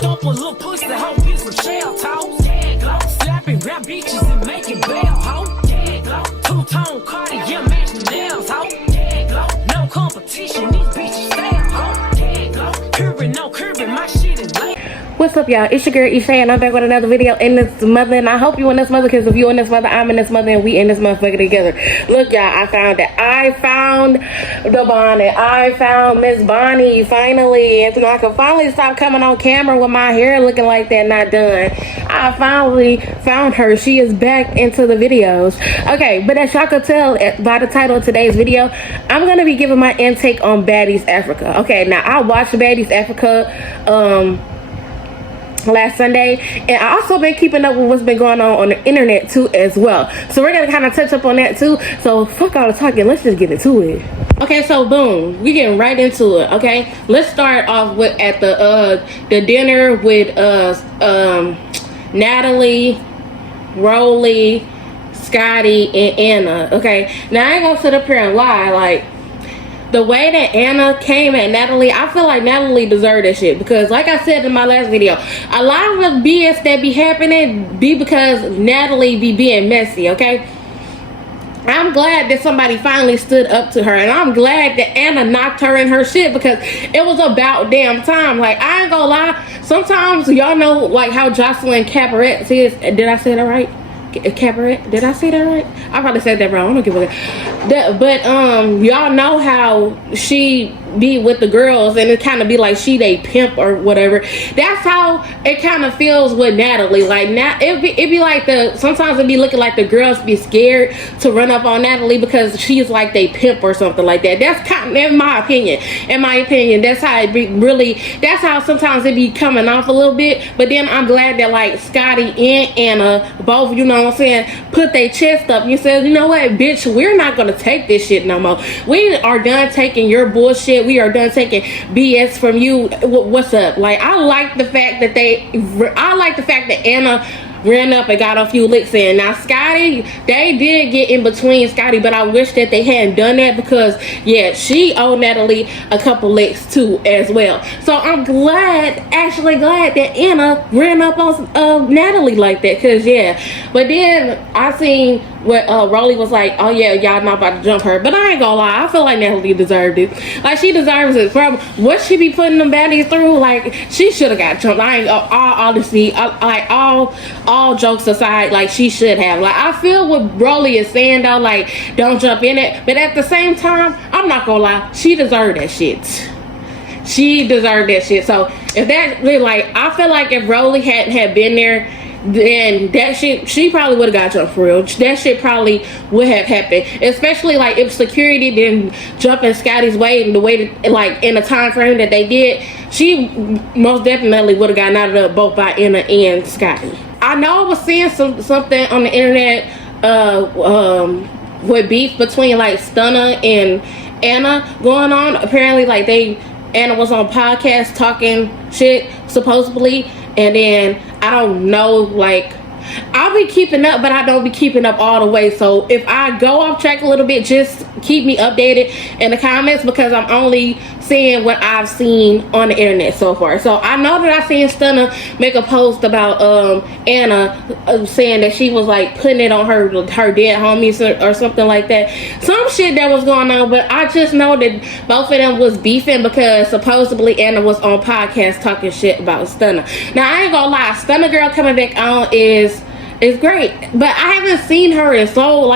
Thump a little pussy, hoe, get some shell toes. Yeah, glow. Slapping rap bitches and making bail, hoe. Yeah, glow. Two-tone Cartier, match the nails, hoe. Yeah, glow. No competition, these bitches fail, hoe. Yeah, glow. Curbing, no curbing, my shit is late. What's up, y'all? It's your girl Isha, and I'm back with another video in this mother. And I hope you in this mother, because if you in this mother, I'm in this mother, and we in this motherfucker together. Look, y'all, I found it. I found the bonnet. I found Miss Bonnie finally. And so I can finally stop coming on camera with my hair looking like that, not done. I finally found her. She is back into the videos. Okay, but as y'all could tell by the title of today's video, I'm gonna be giving my intake on Baddies Africa. Okay, now I watched Baddies Africa last Sunday, and I also been keeping up with what's been going on the internet too as well, so we're gonna kind of touch up on that too. So fuck all the talking, let's just get into it. Okay, so boom, we getting right into it. Okay, let's start off with at the dinner with Natalie, Rolly, Scotty, and Anna. Okay, now I ain't gonna sit up here and lie, like the way that Anna came at Natalie, I feel like Natalie deserved that shit. Because like I said in my last video, a lot of the BS that be happening be because Natalie be being messy, okay? I'm glad that somebody finally stood up to her. And I'm glad that Anna knocked her in her shit, because it was about damn time. Like, I ain't gonna lie. Sometimes, y'all know, like, how Jocelyn Cabaret is. Did I say that right? Cabaret, did I say that right? I probably said that wrong. I don't give a fuck. But y'all know how she be with the girls, and it kind of be like she they pimp or whatever. That's how it kind of feels with Natalie. Like, now it be like sometimes it be looking like the girls be scared to run up on Natalie because she's like they pimp or something like that. That's kind of, in my opinion, that's how it be really. That's how sometimes it be coming off a little bit. But then I'm glad that like Scotty and Anna both, you know what I'm saying, put their chest up. You said, you know what, bitch, we're not gonna take this shit no more. We are done taking your bullshit. We are done taking BS from you. What's up? Like, I like the fact that Anna ran up and got a few licks in. Now Scotty, they did get in between Scotty, but I wish that they hadn't done that, because yeah, she owed Natalie a couple licks too as well. So I'm actually glad that Anna ran up on Natalie like that, because yeah. But then I seen what Rolly was like, oh yeah, y'all not about to jump her. But I ain't gonna lie, I feel like Natalie deserved it. Like, she deserves it from what she be putting them baddies through. Like, she should have got jumped. I ain't honestly, like, all jokes aside, like, she should have. Like, I feel what Rolly is saying though, like, don't jump in it. But at the same time, I'm not gonna lie, she deserved that shit. She deserved that shit. So if that really, like, I feel like if Rolly hadn't had been there, then that shit, she probably would have got jumped for real. That shit probably would have happened, especially like if security didn't jump in Scotty's way and the way that, like, in the time frame that they did, she most definitely would have gotten out of the boat by Anna and Scotty. I know I was seeing something on the internet with beef between like Stunner and Anna going on. Apparently, like, Anna was on podcast talking shit supposedly, and then I don't know, like, I'll be keeping up, but I don't be keeping up all the way. So if I go off track a little bit, just keep me updated in the comments, because I'm only seeing what I've seen on the internet so far. So I know that I seen Stunner make a post about Anna saying that she was like putting it on her dead homies or something like that. Some shit that was going on, but I just know that both of them was beefing because supposedly Anna was on podcast talking shit about Stunner. Now I ain't gonna lie, Stunner girl coming back on is great, but I haven't seen her in so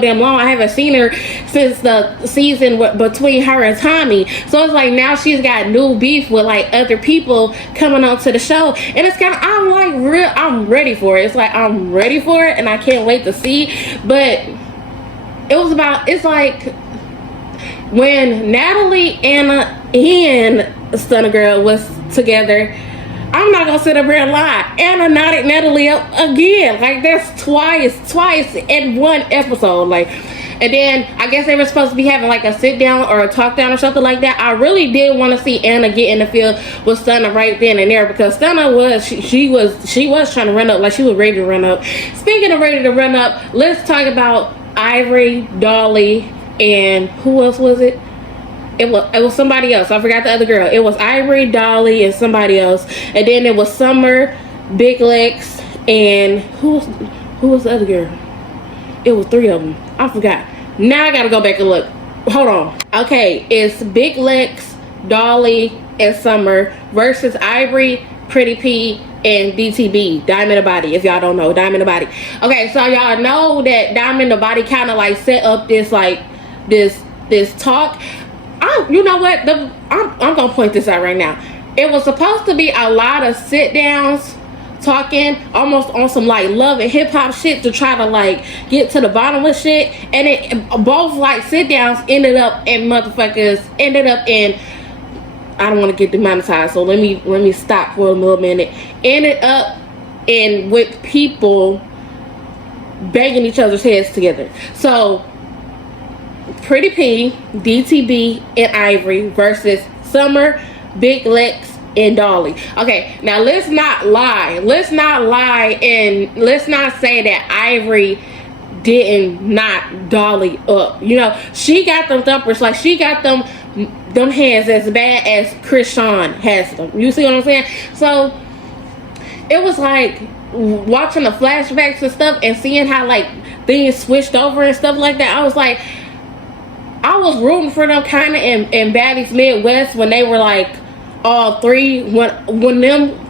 damn long. I haven't seen her since the season between her and Tommy. So it's like now she's got new beef with like other people coming onto the show, and it's kind of, I'm ready for it. It's like I'm ready for it, and I can't wait to see. But it's like when Natalie, Anna, and Stunner Girl was together, I'm not gonna sit up here and lie, Anna knotted Natalie up again. Like, that's twice in one episode. Like, and then I guess they were supposed to be having like a sit down or a talk down or something like that. I really did want to see Anna get in the field with Stunner right then and there, because Stunner was she was trying to run up, like she was ready to run up. Speaking of ready to run up, let's talk about Ivory, Dolly, and who else was it? it was somebody else. I forgot the other girl. It was Ivory, Dolly, and somebody else. And then it was Summer, Big Lex, and who was the other girl? It was 3 of them. I forgot. Now I gotta go back and look. Hold on. Okay, it's Big Lex, Dolly, and Summer versus Ivory, Pretty P, and DTB, Diamond the Body. If y'all don't know, Diamond the Body. Okay, so y'all know that Diamond the Body kind of like set up this like this talk. You know what? I'm gonna point this out right now. It was supposed to be a lot of sit downs, talking almost on some like love and hip hop shit to try to like get to the bottom of shit, and it both like sit downs ended up in I don't want to get demonetized, so let me stop for a little minute. Ended up in with people banging each other's heads together. So Pretty P, DTB, and Ivory versus Summer, Big Lex, and Dolly. Okay, now let's not lie, and let's not say that Ivory didn't knock Dolly up. You know, she got them thumpers, like she got them hands as bad as Chris Sean has them. You see what I'm saying? So it was like watching the flashbacks and stuff and seeing how like things switched over and stuff like that. I was like, I was rooting for them kind of in Baddies Midwest when they were like all three, when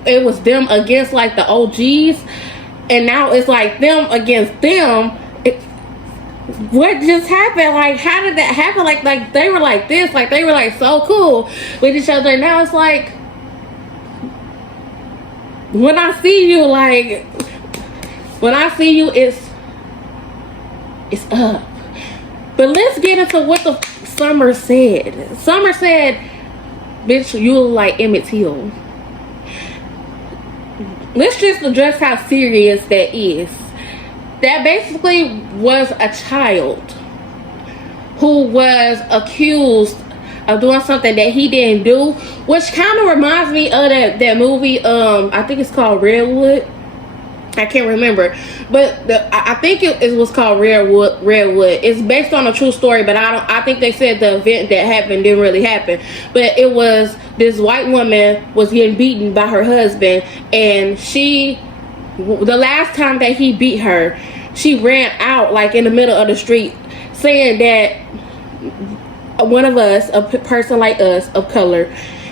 it was them against like the OGs, and now it's like them against them. What just happened? Like, how did that happen? Like they were like this, like they were like so cool with each other. Now it's like, when I see you, it's up. But let's get into what the Summer said. Summer said, "Bitch, you look like Emmett Till." Let's just address how serious that is. That basically was a child who was accused of doing something that he didn't do, which kind of reminds me of that movie. I think it's called Redwood. I can't remember, but I think it was called Redwood. It's based on a true story, but I think they said the event that happened didn't really happen. But it was this white woman was getting beaten by her husband, and the last time that he beat her, she ran out like in the middle of the street saying that one of us, a person like us of color,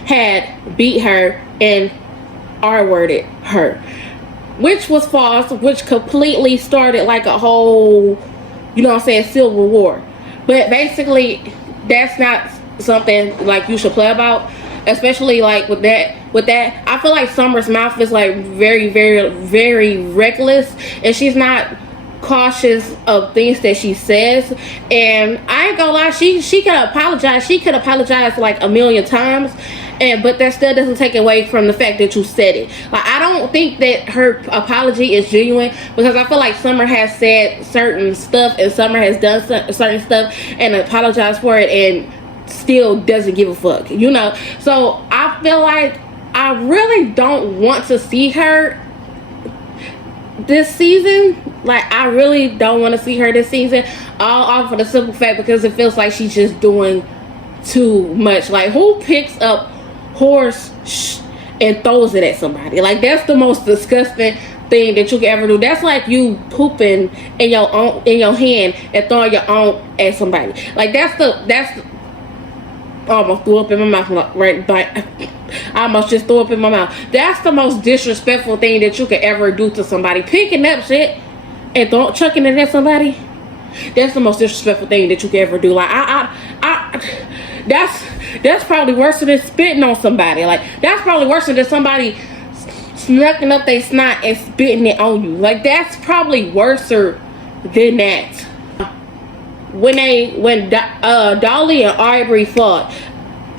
had beat her and R-worded her, which was false, which completely started like a whole, you know what I'm saying, civil war. But basically, that's not something like you should play about, especially like with that. I feel like Summer's mouth is like very, very, very reckless, and she's not cautious of things that she says. And I ain't gonna lie, she could apologize. She could apologize like a million times, but that still doesn't take away from the fact that you said it. Like, I don't think that her apology is genuine, because I feel like Summer has said certain stuff and Summer has done certain stuff and apologized for it and still doesn't give a fuck, you know. So I feel like I really don't want to see her this season. Like, I really don't want to see her this season, all off for the simple fact because it feels like she's just doing too much. Like, who picks up horse and throws it at somebody? Like, that's the most disgusting thing that you can ever do. That's like you pooping in your hand and throwing your own at somebody. Like, that's I almost threw up in my mouth I almost just threw up in my mouth. That's the most disrespectful thing that you could ever do to somebody. Picking up shit and chucking it at somebody. That's the most disrespectful thing that you could ever do. Like, that's probably worse than spitting on somebody. Like, that's probably worse than somebody snucking up their snot and spitting it on you. Like, that's probably worse than that. When Dolly and Ivory fought,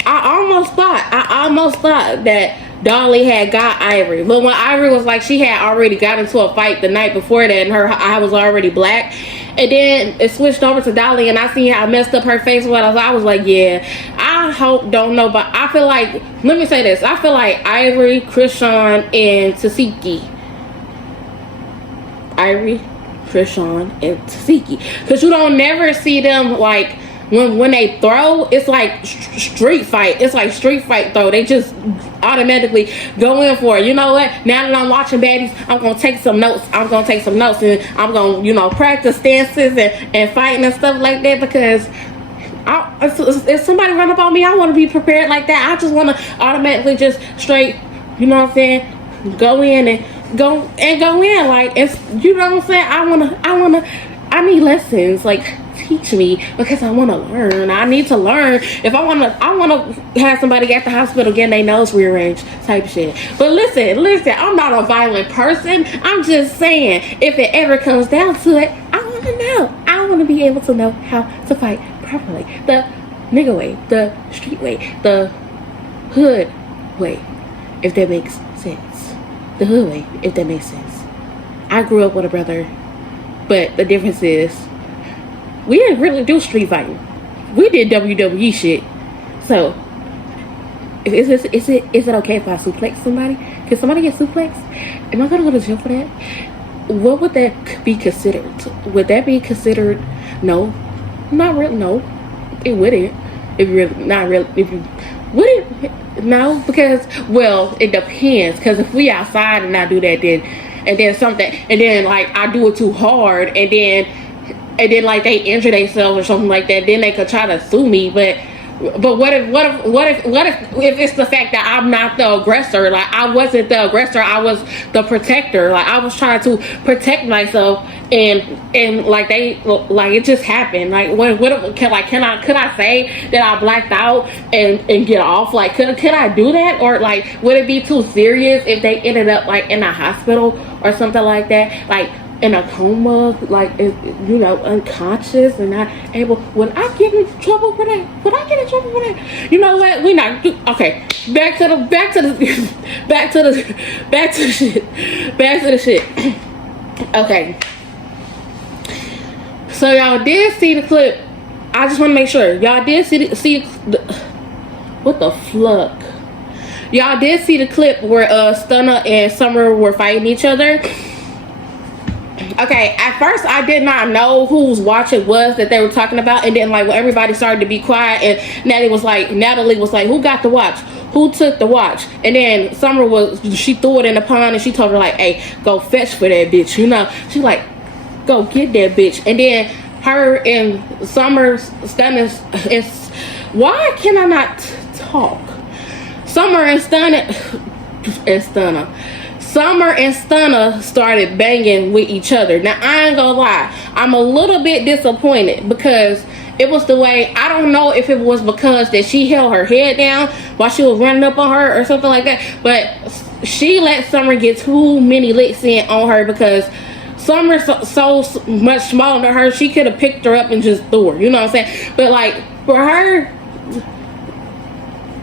I almost thought that Dolly had got Ivory, but when Ivory was like, she had already got into a fight the night before that and her eye was already black, and then it switched over to Dolly and I seen how messed up her face was. I was like, yeah, I don't know, but I feel like, let me say this, I feel like Ivory, Krishan, and Tasiki, because you don't never see them like when they throw, it's like street fight. It's like street fight throw. They just automatically go in for it. You know what? Now that I'm watching baddies, I'm gonna take some notes. And I'm gonna, you know, practice stances and fighting and stuff like that, because if somebody run up on me, I want to be prepared like that. I just want to automatically just straight, you know what I'm saying, go in and go in, like, it's, you know what I'm saying. I need lessons, like, teach me, because I want to learn. I need to learn. If I want to have somebody at the hospital getting their nose rearranged type shit. But listen, I'm not a violent person. I'm just saying, if it ever comes down to it, I want to know. I want to be able to know how to fight properly. The nigga way, the street way, the hood way, if that makes sense. The hood way, if that makes sense. I grew up with a brother, but the difference is, we didn't really do street fighting. We did WWE shit. So, is it okay if I suplex somebody? Can somebody get suplexed? Am I gonna go to jail for that? What would that be considered? Would that be considered? No, not real. No, it wouldn't. If you're not real, if you wouldn't, no, because, well, it depends. Because if we outside and I do that, then like I do it too hard, and then like they injure themselves or something like that, then they could try to sue me. But what if it's the fact that I'm not the aggressor? Like, I wasn't the aggressor, I was the protector. Like, I was trying to protect myself, and like they, like, it just happened. Like, could I say that I blacked out and get off? Like, could I do that? Or like, would it be too serious if they ended up like in a hospital or something like that? Like, in a coma, like, you know, unconscious and not able. Would I get in trouble for that? Would I get in trouble for that? You know what? We not okay. Back to the shit. Okay. So y'all did see the clip. I just want to make sure y'all did see what the fuck. Y'all did see the clip where Stunner and Summer were fighting each other. Okay, at first I did not know whose watch it was that they were talking about, and then like when everybody started to be quiet, and Natalie was like, who got the watch? Who took the watch? And then Summer she threw it in the pond, and she told her like, hey, go fetch for that bitch, you know? She like, go get that bitch. And then her and Summer's Stunner is, why can I not talk? Summer and Stunner started banging with each other. Now, I ain't gonna lie, I'm a little bit disappointed, because it was the way, I don't know if it was because that she held her head down while she was running up on her or something like that, but she let Summer get too many licks in on her, because Summer's so much smaller than her, she could have picked her up and just threw her, you know what I'm saying? But like, for her,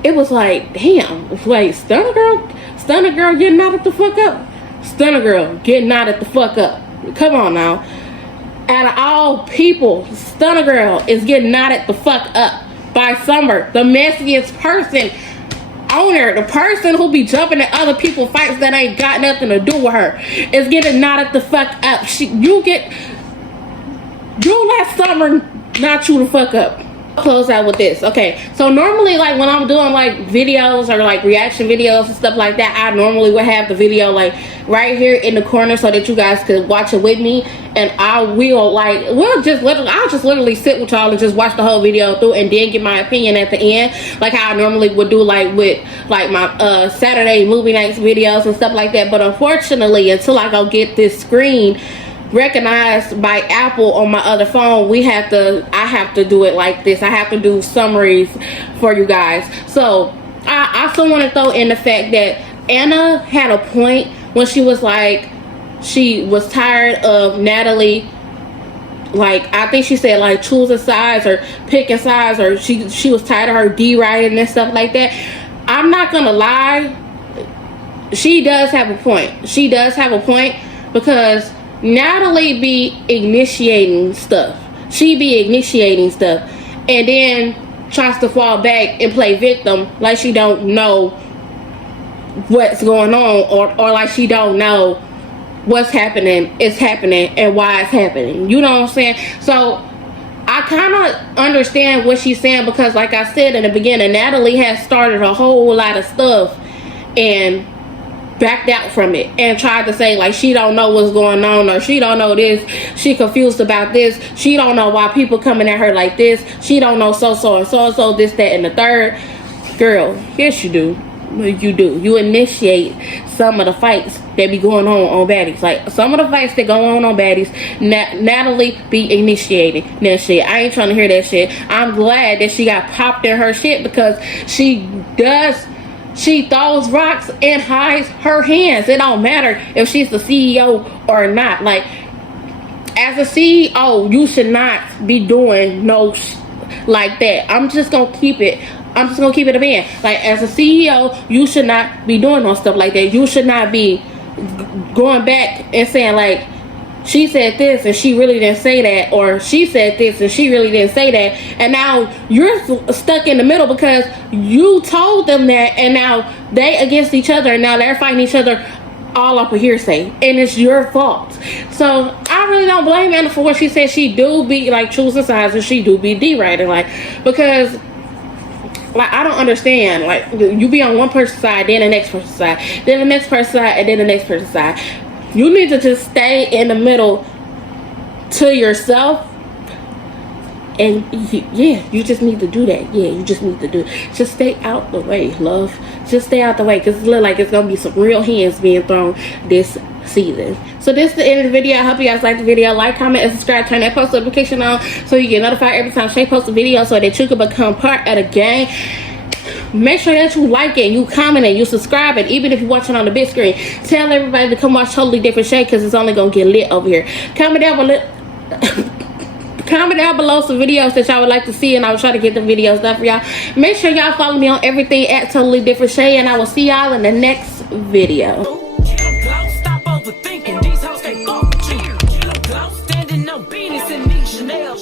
it was like, damn, like, Stunner girl getting out of the fuck up. Stunner girl getting out of the fuck up. Come on now. Out of all people, Stunner girl is getting out of the fuck up by Summer, the messiest person on her. The person who be jumping at other people's fights that ain't got nothing to do with her is getting out of the fuck up. You let Summer knock you the fuck up. Close out with this. Okay, so normally, like, when I'm doing like videos or like reaction videos and stuff like that, I normally would have the video like right here in the corner so that you guys could watch it with me, and I'll just literally sit with y'all and just watch the whole video through, and then get my opinion at the end, like how I normally would do like with like my Saturday movie nights videos and stuff like that. But unfortunately, until I go get this screen recognized by Apple on my other phone, I have to do it like this. I have to do summaries for you guys. So I also want to throw in the fact that Anna had a point when she was like, she was tired of Natalie, like, I think she said like choosing sides or picking sides, or she was tired of her deriding and stuff like that. I'm not gonna lie, she does have a point, because Natalie be initiating stuff. She be initiating stuff, and then tries to fall back and play victim, like she don't know what's going on, or like she don't know what's happening is happening and why it's happening. You know what I'm saying? So I kind of understand what she's saying, because like I said in the beginning, Natalie has started a whole lot of stuff and backed out from it and tried to say like she don't know what's going on, or she don't know this, she confused about this, she don't know why people coming at her like this, she don't know so this, that, and the third. Girl, yes you do. You initiate some of the fights that be going on baddies. Like some of the fights that go on baddies, Natalie be initiating that shit. I ain't trying to hear that shit. I'm glad that she got popped in her shit, because she throws rocks and hides her hands. It don't matter if she's the CEO or not. Like, as a CEO, you should not be doing no like that. I'm just gonna keep it a band. Like, as a CEO, you should not be doing no stuff like that. You should not be going back and saying like, she said this and she really didn't say that, or she said this and she really didn't say that, and now you're stuck in the middle because you told them that, and now they against each other, and now they're fighting each other all up a hearsay, and it's your fault. So I really don't blame Anna for what she said. She do be like choosing sides, and she do be deriding, like, because like I don't understand, like you be on one person's side, then the next person's side, then the next person's side, and then the next person's side. You need to just stay in the middle to yourself. And yeah, you just need to do that. Yeah, you just need to do it. Just stay out the way, love. Just stay out the way, because it looks like it's going to be some real hands being thrown this season. So this is the end of the video. I hope you guys liked the video. Like, comment, and subscribe. Turn that post notification on so you get notified every time Shay posts a video, so that you can become part of the gang. Make sure that you like it, you comment it, you subscribe it. Even if you're watching on the big screen, tell everybody to come watch Totally Different Shay, because it's only gonna get lit over here. Comment down below some videos that y'all would like to see, and I will try to get the videos done for y'all. Make sure y'all follow me on everything at Totally Different Shay, and I will see y'all in the next video. Stop overthinking these hoes, they fuck with you. Standing on business and these Chanel.